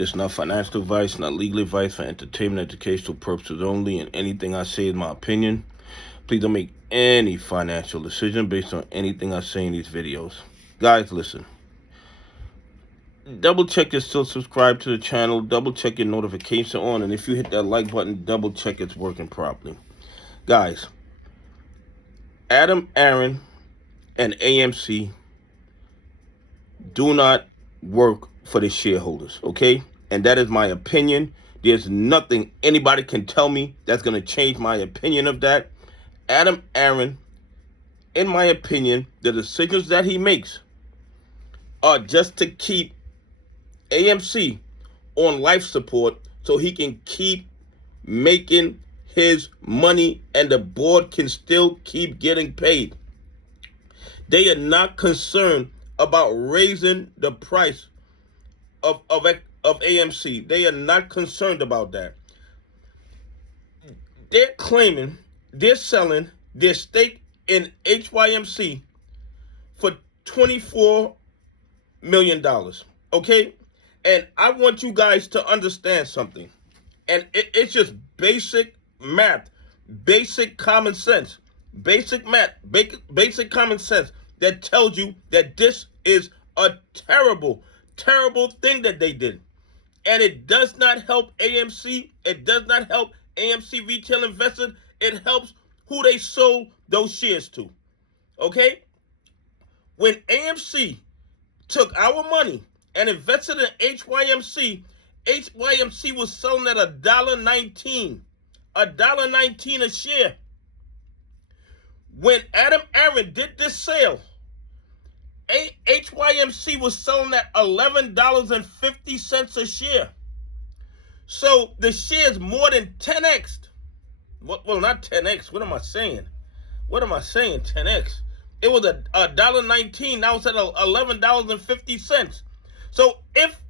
This is not financial advice, not legal advice, for entertainment, educational purposes only, and anything I say is my opinion. Please don't make any financial decision based on anything I say in these videos. Guys, listen. Double check you're still subscribed to the channel. Double check your notification on. And if you hit that like button, double check it's working properly. Guys, Adam Aron and AMC do not work for the shareholders, okay? And that is my opinion. There's nothing anybody can tell me that's going to change my opinion of that. Adam Aron, in my opinion, the decisions that he makes are just to keep AMC on life support so he can keep making his money and the board can still keep getting paid. They are not concerned about raising the price of AMC. They are not concerned about that. They're claiming they're selling their stake in HYMC for $24 million, okay? And I want you guys to understand something. And it's just basic math, basic common sense, basic common sense that tells you that this is a terrible, terrible thing that they did. And it does not help AMC. It does not help AMC retail investors. It helps who they sold those shares to. Okay? When AMC took our money and invested in HYMC, HYMC was selling at $1.19. $1.19 a share. When Adam Aron did this sale, HYMC was selling at $11.50 a share. So the shares more than 10x. Well, not 10x. What am I saying? 10x. It was $1.19. Now it's at $11.50. So if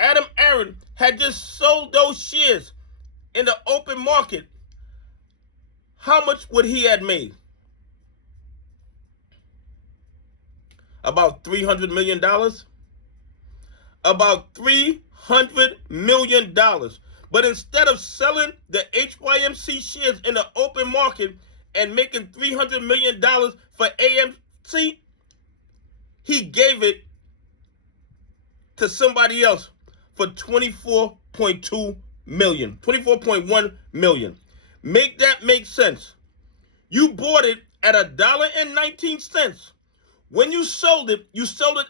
Adam Aron had just sold those shares in the open market, how much would he have made? About $300 million? About $300 million. But instead of selling the HYMC shares in the open market and making $300 million for AMC, he gave it to somebody else for $24.2 million, $24.1 million. Make that make sense. You bought it at $1.19. When you sold it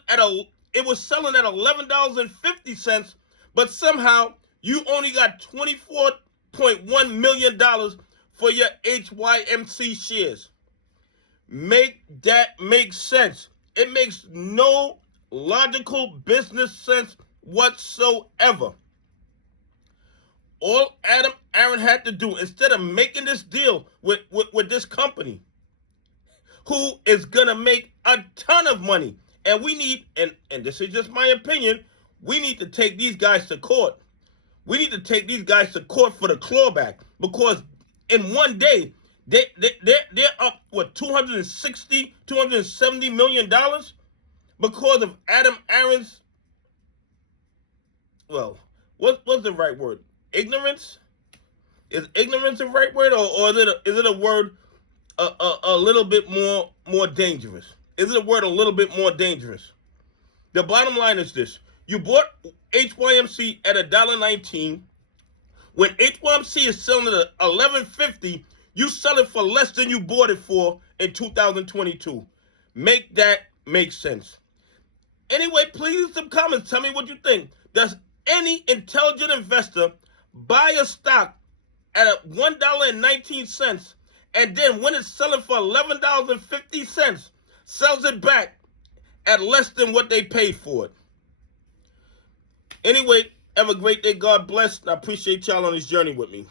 at it was selling at $11.50, but somehow you only got $24.1 million for your HYMC shares. Make that make sense. It makes no logical business sense whatsoever. All Adam Aron had to do, instead of making this deal with this company, who is going to make a ton of money, and we need, and this is just my opinion, we need to take these guys to court. We need to take these guys to court for the clawback, because in one day, they're up, what, $270 million because of Adam Aron's, well, what's the right word? Ignorance? Is ignorance the right word, or is it a word a little bit more dangerous? Is it a word a little bit more dangerous? The bottom line is this. You bought HYMC at $1.19. When HYMC is selling at $11.50, you sell it for less than you bought it for in 2022. Make that make sense. Anyway, please leave some comments. Tell me what you think. Does any intelligent investor buy a stock at $1.19 and then when it's selling for $11.50, sells it back at less than what they paid for it? Anyway, have a great day. God bless. I appreciate y'all on this journey with me.